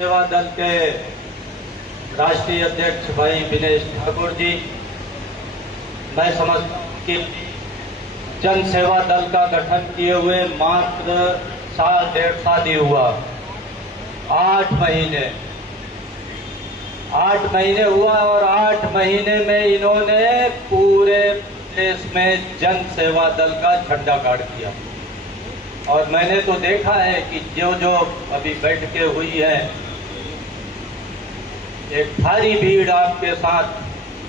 सेवा दल के राष्ट्रीय अध्यक्ष भाई विनेश ठाकुर जी, मैं समझता हूँ कि जन सेवा दल का गठन किए हुए मात्र साल 1.5 साल ही हुआ। 8 महीने हुआ और 8 महीने में इन्होंने पूरे देश में जन सेवा दल का झंडा गाड़ दिया। और मैंने तो देखा है कि जो जो अभी बैठकें हुई है, एक भारी भीड़ आपके साथ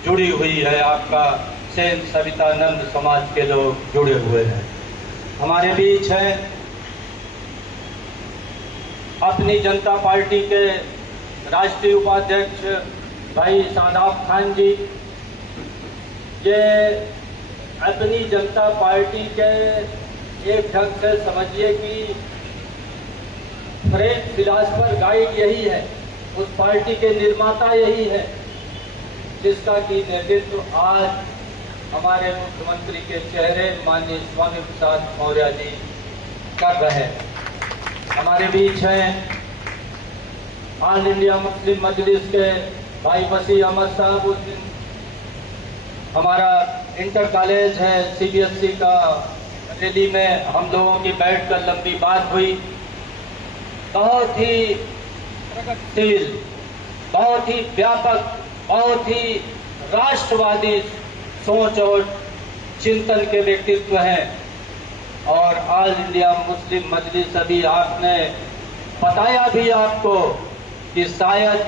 जुड़ी हुई है। आपका सेन सवितानंद समाज के लोग जुड़े हुए हैं। हमारे बीच है अपनी जनता पार्टी के राष्ट्रीय उपाध्यक्ष भाई शादाब खान जी। ये अपनी जनता पार्टी के एक ढंग से समझिए कि फ्रेंच फिलासफर गाइड यही है, उस पार्टी के निर्माता यही है, जिसका कि नेतृत्व आज हमारे मुख्यमंत्री के चेहरे माननीय स्वामी प्रसाद मौर्य जी कर रहे हैं। हमारे बीच हैं ऑल इंडिया मुस्लिम मजलिस के भाई वसी अहमद साहब। उस दिन हमारा इंटर कॉलेज है CBSE का, रैली में हम लोगों की बैठकर लंबी बात हुई। बहुत ही प्रगतिशील, बहुत ही व्यापक, बहुत ही राष्ट्रवादी सोच और चिंतन के व्यक्तित्व हैं। और ऑल इंडिया मुस्लिम मजलिस, अभी आपने बताया भी आपको कि शायद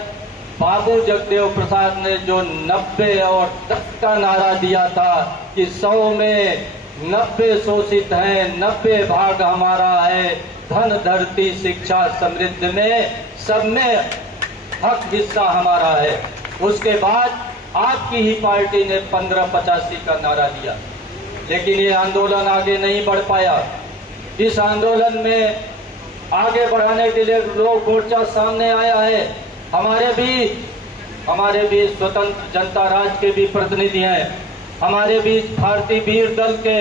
बाबू जगदेव प्रसाद ने जो 90 और 10 का नारा दिया था कि 100 में 90 शोषित हैं, 90 भाग हमारा है, धन धरती शिक्षा समृद्ध में सब में हक हिस्सा हमारा है। उसके बाद आपकी ही पार्टी ने 1585 का नारा दिया, लेकिन ये आंदोलन आगे नहीं बढ़ पाया। इस आंदोलन में आगे बढ़ाने के लिए लोक मोर्चा सामने आया है। हमारे भी स्वतंत्र जनता राज के भी प्रतिनिधि हैं। हमारे बीच भारतीय वीर दल के,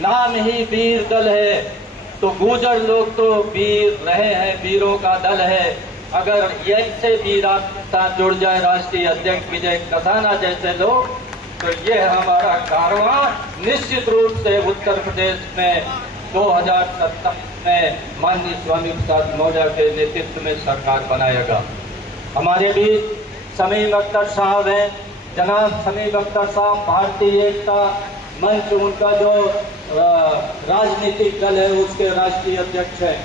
नाम ही वीर दल है, तो गुर्जर लोग तो वीर रहे हैं, वीरों का दल है। अगर ऐसे वीर आपके साथ जुड़ जाए राष्ट्रीय अध्यक्ष विजय कसाना जैसे लोग, तो ये हमारा कारवां निश्चित रूप से उत्तर प्रदेश में 2027 में माननीय स्वामी प्रसाद मौर्य के नेतृत्व में सरकार बनाएगा। हमारे बीच शमीम अख्तर साहब हैं। जनाब शमीम अख्तर साहब भारतीय एकता मंच, उनका जो राजनीतिक दल है उसके राष्ट्रीय अध्यक्ष हैं।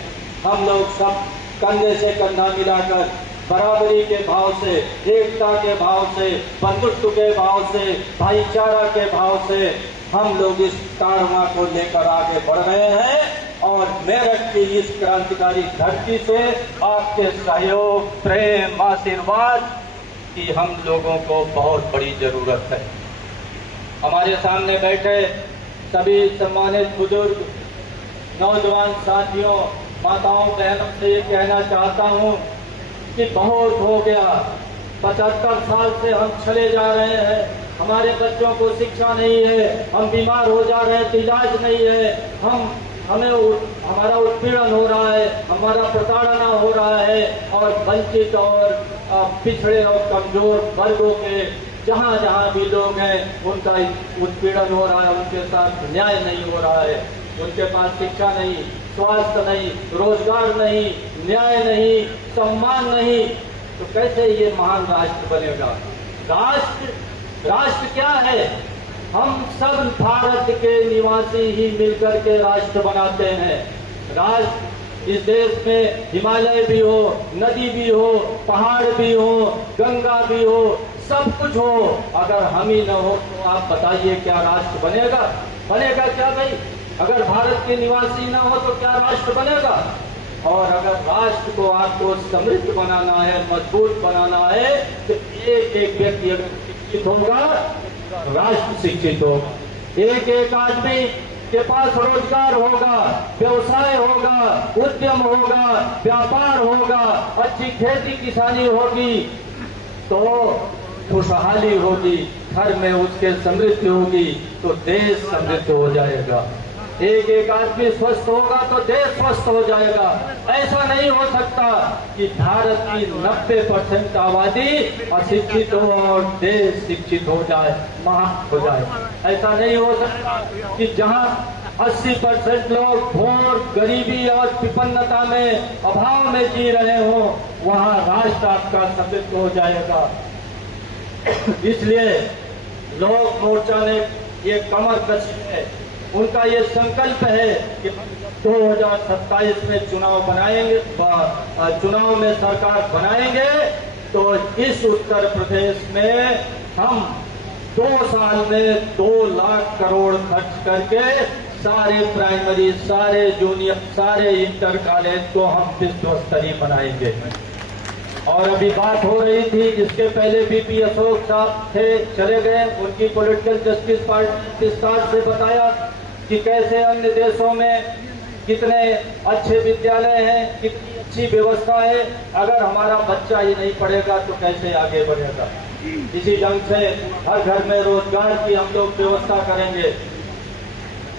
हम लोग सब कंधे से कंधा मिलाकर बराबरी के भाव से, एकता के भाव से, बंधुत्व के भाव से, भाईचारा के भाव से हम लोग इस कारवां को लेकर आगे बढ़ रहे हैं। और मेरठ की इस क्रांतिकारी धरती से आपके सहयोग, प्रेम, आशीर्वाद की हम लोगों को बहुत बड़ी जरूरत है। हमारे सामने बैठे सभी सम्मानित बुजुर्ग, नौजवान साथियों, माताओं, बहनों से ये कहना चाहता हूँ कि बहुत हो गया। 75 साल से हम चले जा रहे हैं, हमारे बच्चों को शिक्षा नहीं है, हम बीमार हो जा रहे हैं तो इलाज नहीं है, हमारा उत्पीड़न हो रहा है, हमारा प्रताड़ना हो रहा है, और वंचित और पिछड़े और कमजोर वर्गों के जहाँ जहाँ भी लोग हैं उनका उत्पीड़न हो रहा है, उनके साथ न्याय नहीं हो रहा है। उनके पास शिक्षा नहीं, स्वास्थ्य नहीं, रोजगार नहीं, न्याय नहीं, सम्मान नहीं, तो कैसे ये महान राष्ट्र बनेगा? राष्ट्र क्या है? हम सब भारत के निवासी ही मिलकर के राष्ट्र बनाते हैं। राष्ट्र इस देश में हिमालय भी हो, नदी भी हो, पहाड़ भी हो, गंगा भी हो, सब कुछ हो, अगर हम ही न हो तो आप बताइए क्या राष्ट्र बनेगा? बनेगा क्या भाई? अगर भारत के निवासी न हो तो क्या राष्ट्र बनेगा? और अगर राष्ट्र को आपको समृद्ध बनाना है, मजबूत बनाना है, तो एक एक व्यक्ति अगर शिक्षित होगा, राष्ट्र शिक्षित होगा। एक एक आदमी के पास रोजगार होगा, व्यवसाय होगा, उद्यम होगा, व्यापार होगा, अच्छी खेती किसानी होगी, तो खुशहाली होगी, घर में उसके समृद्धि होगी, तो देश समृद्ध हो जाएगा। एक एक आदमी स्वस्थ होगा तो देश स्वस्थ हो जाएगा। ऐसा नहीं हो सकता कि भारत की 90% आबादी अशिक्षित हो और देश शिक्षित हो जाए, महान हो जाए। ऐसा नहीं हो सकता कि जहां 80% लोग घोर गरीबी और विपन्नता में, अभाव में जी रहे हो, वहां राष्ट्र आपका समृद्ध हो जाएगा। इसलिए लोक मोर्चा ने ये कमर कसी है, उनका ये संकल्प है कि 2027 में चुनाव बनाएंगे, चुनाव में सरकार बनाएंगे तो इस उत्तर प्रदेश में हम 2 साल में 2 लाख करोड़ खर्च करके सारे प्राइमरी, सारे जूनियर, सारे इंटर कॉलेज को हम विश्व स्तरीय बनाएंगे। और अभी बात हो रही थी, इसके पहले बीपी अशोक साहब थे, चले गए, उनकी पॉलिटिकल जस्टिस पार्टी विस्तार से बताया कि कैसे अन्य देशों में कितने अच्छे विद्यालय हैं, कितनी अच्छी व्यवस्था है। अगर हमारा बच्चा ही नहीं पढ़ेगा तो कैसे आगे बढ़ेगा। इसी ढंग से हर घर में रोजगार की हम लोग व्यवस्था करेंगे।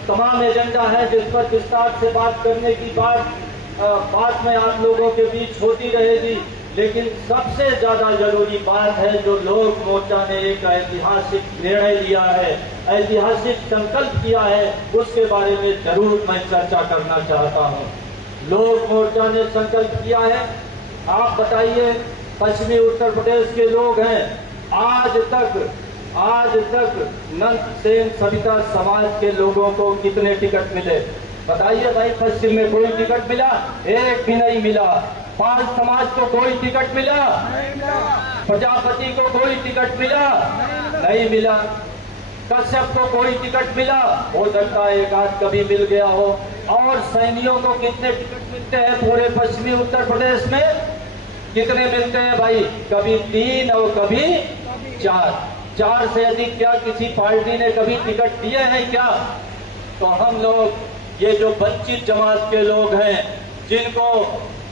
तमाम एजेंडा है जिस पर विस्तार से बात करने की बात में आप लोगों के बीच होती रहेगी, लेकिन सबसे ज्यादा जरूरी बात है जो लोक मोर्चा ने एक ऐतिहासिक निर्णय लिया है, ऐतिहासिक संकल्प किया है, उसके बारे में जरूर मैं चर्चा करना चाहता हूँ। लोक मोर्चा ने संकल्प किया है, आप बताइए, पश्चिमी उत्तर प्रदेश के लोग हैं, आज तक नंद सेन सविता समाज के लोगों को कितने टिकट मिले? बताइए भाई, पश्चिम में कोई टिकट मिला? एक भी नहीं मिला। पाल समाज को कोई टिकट मिला? प्रजापति को कोई टिकट मिला? नहीं मिला। कश्यप को कोई टिकट मिला? हो सकता है एक आध कभी मिल गया हो। और सैनियों को कितने टिकट मिलते हैं पूरे पश्चिमी उत्तर प्रदेश में? कितने मिलते हैं भाई? कभी 3 और कभी 4 से अधिक क्या किसी पार्टी ने कभी टिकट दिए हैं क्या? तो हम लोग ये जो वंचित जमात के लोग हैं, जिनको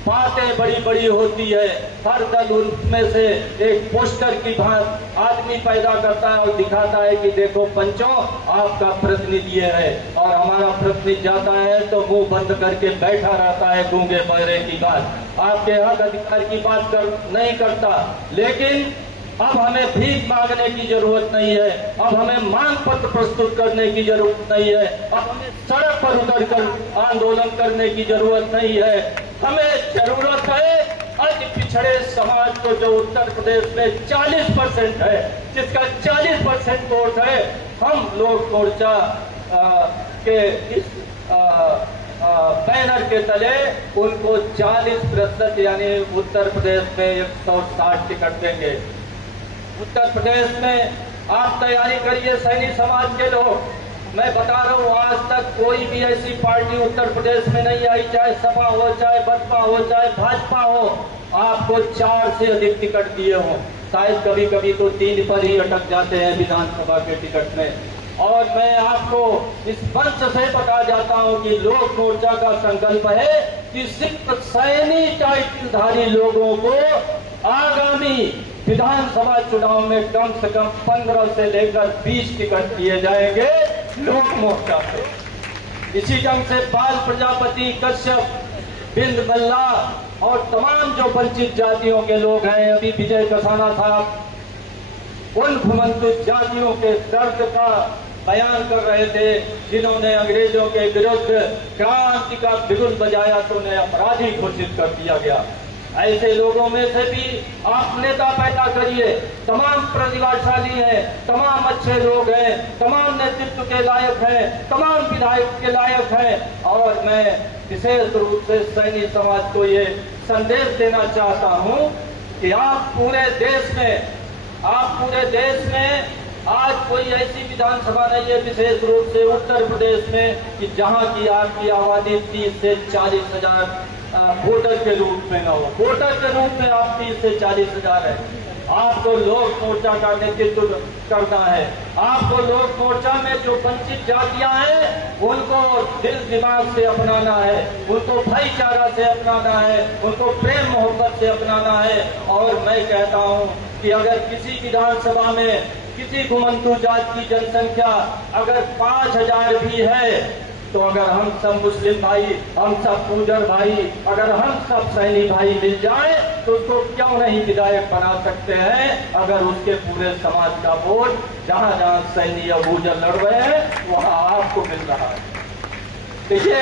बातें बड़ी बड़ी होती है, हर दल उनमें से एक पोस्टर की भांति आदमी पैदा करता है और दिखाता है कि देखो पंचों, आपका प्रतिनिधि है, और हमारा प्रतिनिधि जाता है तो मुंह बंद करके बैठा रहता है, गूंगे बहरे की बात, आपके हक अधिकार की बात नहीं करता। लेकिन अब हमें भीख मांगने की जरूरत नहीं है, अब हमें मांग पत्र प्रस्तुत करने की जरूरत नहीं है, अब हमें सड़क पर उतरकर आंदोलन करने की जरूरत नहीं है। हमें जरूरत है अति पिछड़े समाज को, जो उत्तर प्रदेश में 40% है, जिसका 40% वोट है, हम लोक मोर्चा के इस बैनर के तले उनको 40% यानी उत्तर प्रदेश में 160 टिकट देंगे। उत्तर प्रदेश में आप तैयारी करिए सैनी समाज के लोग। मैं बता रहा हूँ, आज तक कोई भी ऐसी पार्टी उत्तर प्रदेश में नहीं आई, चाहे सपा हो, चाहे बसपा हो, चाहे भाजपा हो, आपको 4 से अधिक टिकट दिए हो। शायद कभी कभी तो 3 पर ही अटक जाते हैं विधानसभा के टिकट में। और मैं आपको इस मंच से बता जाता हूँ कि लोक मोर्चा का संकल्प है कि सिर्फ सैनी टाइटलधारी लोगों को आगामी विधानसभा चुनाव में कम से कम 15 से लेकर 20 टिकट दिए जाएंगे लोक मोर्चा से। इसी ढंग से पाल प्रजापति, कश्यप, बिंद मल्ला और तमाम जो वंचित जातियों के लोग हैं, अभी विजय कसाना साहब उन भूमंत्रित जातियों के दर्द का बयान कर रहे थे, जिन्होंने अंग्रेजों के विरुद्ध क्रांति का बिगुल बजाया तो उन्हें अपराधी घोषित कर दिया गया। ऐसे लोगों में से भी आप नेता पैदा करिए। तमाम प्रतिभाशाली हैं, तमाम अच्छे लोग हैं, तमाम नेतृत्व के लायक हैं, तमाम विधायक के लायक हैं। और मैं विशेष रूप से सैनी समाज को ये संदेश देना चाहता हूँ कि आप पूरे देश में आज कोई ऐसी विधानसभा नहीं है, विशेष रूप से उत्तर प्रदेश में, कि जहाँ की आपकी आबादी 30 से 40 हजार वोटर के रूप में न हो। वोटर के रूप में आप 30 से 40 हजार है। आपको लोक मोर्चा का नेतृत्व करना है। आपको लोक मोर्चा में जो वंचित जातियां हैं उनको दिल दिमाग से अपनाना है, उनको भाईचारा से अपनाना है, उनको प्रेम मोहब्बत से अपनाना है। और मैं कहता हूं कि अगर किसी विधानसभा में किसी घुमंतु जात की जनसंख्या अगर 5000 भी है तो अगर हम सब मुस्लिम भाई, हम सब पूजर भाई, अगर हम सब सैनी भाई मिल जाए तो उसको क्यों नहीं विधायक बना सकते हैं? अगर उसके पूरे समाज का वोट जहां जहां सैनी या पूजर लड़ रहे हैं वहां आपको मिल रहा है। देखिए,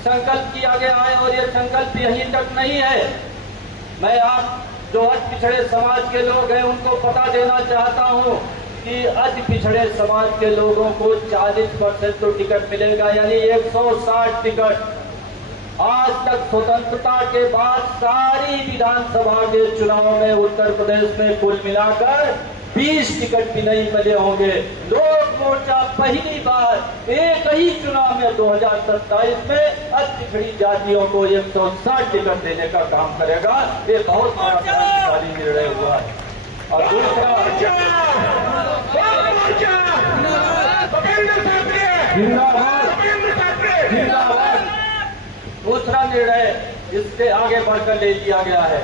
संकल्प किया गया है और ये संकल्प यहीं तक नहीं है। मैं आप जो अति पिछड़े समाज के लोग हैं उनको पता देना चाहता हूं कि अति पिछड़े समाज के लोगों को 40% तो टिकट मिलेगा, यानी 160 टिकट। आज तक स्वतंत्रता के बाद सारी विधानसभा के चुनाव में उत्तर प्रदेश में कुल मिलाकर 20 टिकट भी नहीं मिले होंगे। लोक मोर्चा पहली बार एक ही चुनाव में 2027 में अति पिछड़ी जातियों को 160 टिकट देने का काम करेगा। ये बहुत बड़ा क्रांतिकारी निर्णय हुआ है। और दूसरा निर्णय इससे आगे बढ़कर ले लिया गया है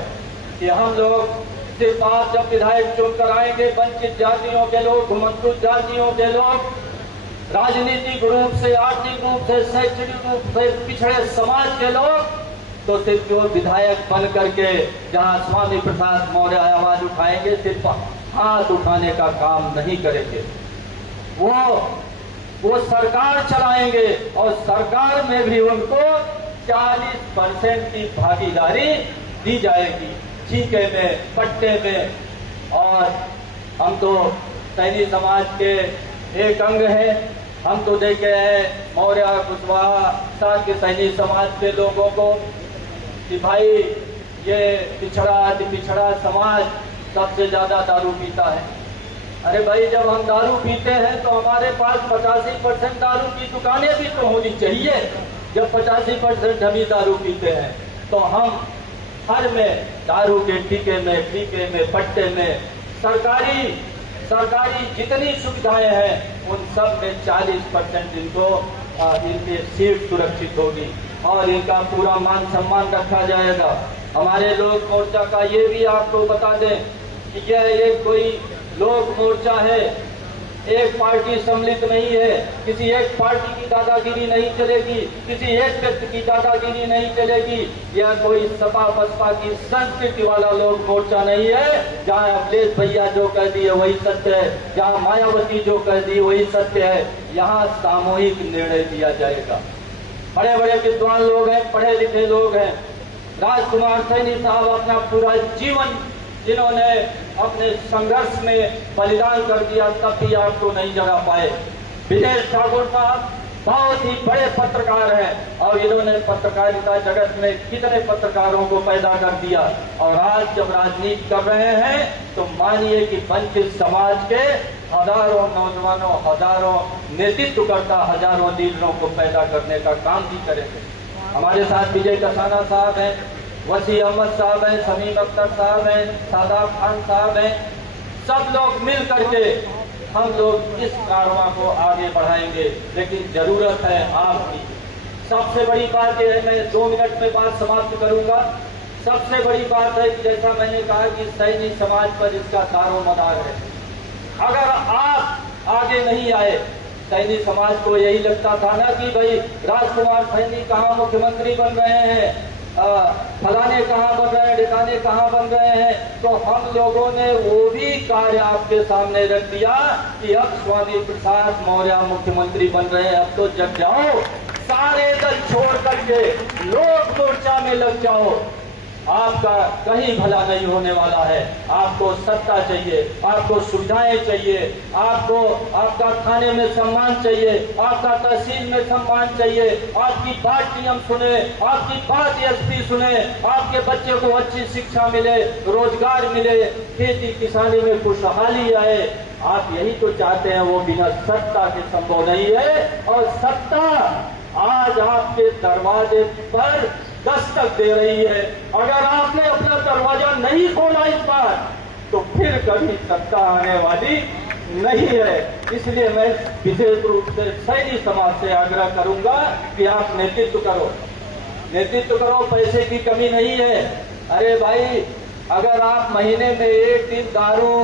कि हम लोग सिर्फ आप जब विधायक चुनकर आएंगे, वंचित जातियों के लोग, घुमंतु जातियों के लोग, राजनीतिक रूप से, आर्थिक रूप से, शैक्षणिक रूप से पिछड़े समाज के लोग, तो सिर्फ वो विधायक बन करके जहां स्वामी प्रसाद मौर्य आवाज उठाएंगे, सिर्फ हाथ उठाने का काम नहीं करेंगे। वो सरकार चलाएंगे और सरकार में भी उनको 40% की भागीदारी दी जाएगी, ठीके में, पट्टे में। और हम तो सैनी समाज के एक अंग हैं। हम तो देखे हैं मौर्य, कुशवाहा, साथ के सैनी समाज के लोगों को कि भाई ये पिछड़ा, अति पिछड़ा समाज सबसे ज्यादा दारू पीता है। अरे भाई, जब हम दारू पीते हैं तो हमारे पास 85% दारू की दुकानें भी तो होनी चाहिए। जब 85% हम ही दारू पीते हैं तो हम हर में दारू के ठेके में, पट्टे में, सरकारी जितनी सुविधाएं हैं उन सब में 40% इनको इनकी सीट सुरक्षित होगी और इनका पूरा मान सम्मान रखा जाएगा। हमारे लोक मोर्चा का ये भी आपको बता दें कि यह एक कोई लोक मोर्चा है, एक पार्टी सम्मिलित नहीं है। किसी एक पार्टी की दादागिरी नहीं चलेगी, किसी एक व्यक्ति की दादागिरी नहीं चलेगी। यह कोई सपा बसपा की संस्कृति वाला लोक मोर्चा नहीं है जहां अखिलेश भैया जो कह दिए वही सत्य है, जहां मायावती जो कह दी वही सत्य है। यहाँ सामूहिक निर्णय लिया जाएगा। बड़े बड़े विद्वान लोग हैं, पढ़े लिखे लोग हैं। राजकुमार सैनी साहब अपना पूरा जीवन जिन्होंने अपने संघर्ष में बलिदान कर दिया, तब भी आपको नहीं जगा पाए। विजय ठाकुर साहब बहुत ही बड़े पत्रकार हैं और इन्होंने पत्रकारिता जगत में कितने पत्रकारों को पैदा कर दिया। और आज जब राजनीति कर रहे हैं तो मानिए कि वंचित समाज के हजारों नौजवानों, हजारों नेतृत्वकर्ता, हजारों लीडरों को पैदा करने का काम भी करेंगे। हमारे साथ विजय कसाना साहब हैं, वसी अहमद साहब हैं, समीम अख्तर साहब हैं, सादाब खान साहब हैं। सब लोग मिल करके हम लोग इस कारवां को आगे बढ़ाएंगे, लेकिन जरूरत है आपकी। सबसे बड़ी बात यह है, मैं 2 मिनट में बात समाप्त करूंगा। सबसे बड़ी बात है कि जैसा मैंने कहा कि सैनी समाज पर इसका दारोमदार है। अगर आप आगे नहीं आए, सैनी समाज को यही लगता था ना कि भाई राजकुमार सैनी कहाँ मुख्यमंत्री बन रहे हैं, फलाने कहाँ बन रहे हैं, ठिकाने कहाँ बन रहे हैं, तो हम लोगों ने वो भी कार्य आपके सामने रख दिया कि अब स्वामी प्रसाद मौर्य मुख्यमंत्री बन रहे हैं। अब तो जग जाओ, सारे दल छोड़ करके लोक मोर्चा में लग जाओ। आपका कहीं भला नहीं होने वाला है। आपको सत्ता चाहिए, आपको सुविधाएं चाहिए, आपको आपका थाने में सम्मान चाहिए, आपका तहसील में सम्मान चाहिए, आपकी बात नियम सुने, आपकी बात एसपी सुने, आपके बच्चे को अच्छी शिक्षा मिले, रोजगार मिले, खेती किसानी में खुशहाली आए। आप यही तो चाहते हैं, वो बिना सत्ता के संभव नहीं है। और सत्ता आज आपके दरवाजे पर दस्तक दे रही है। अगर आपने अपना दरवाजा नहीं खोला इस बार तो फिर कभी सत्ता आने वाली नहीं है। इसलिए मैं विशेष रूप से सैनी समाज से आग्रह करूंगा कि आप नेतृत्व करो, नेतृत्व करो। पैसे की कमी नहीं है। अरे भाई, अगर आप महीने में एक दिन दारू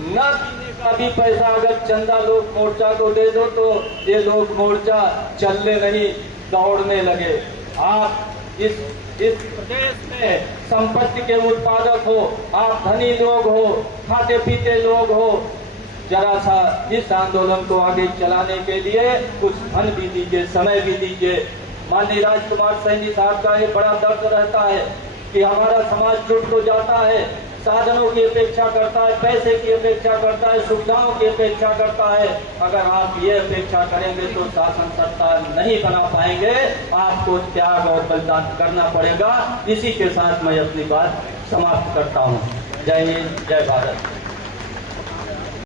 न पीने का भी पैसा अगर चंदा लोक मोर्चा को दे दो तो ये लोक मोर्चा चलने नहीं दौड़ने लगे। आप इस प्रदेश में संपत्ति के उत्पादक हो, आप धनी लोग हो, खाते पीते लोग हो, जरा सा इस आंदोलन को आगे चलाने के लिए कुछ धन भी दीजिए, समय भी दीजिए। माननीय राजकुमार सैनी साहब का ये बड़ा दर्द रहता है कि हमारा समाज जुट तो जाता है, साधनों की अपेक्षा करता है, पैसे की अपेक्षा करता है, सुविधाओं की अपेक्षा करता है। अगर आप ये अपेक्षा करेंगे तो शासन सत्ता नहीं बना पाएंगे, आपको त्याग और बलिदान करना पड़ेगा। इसी के साथ मैं अपनी बात समाप्त करता हूँ। जय हिंद, जय भारत।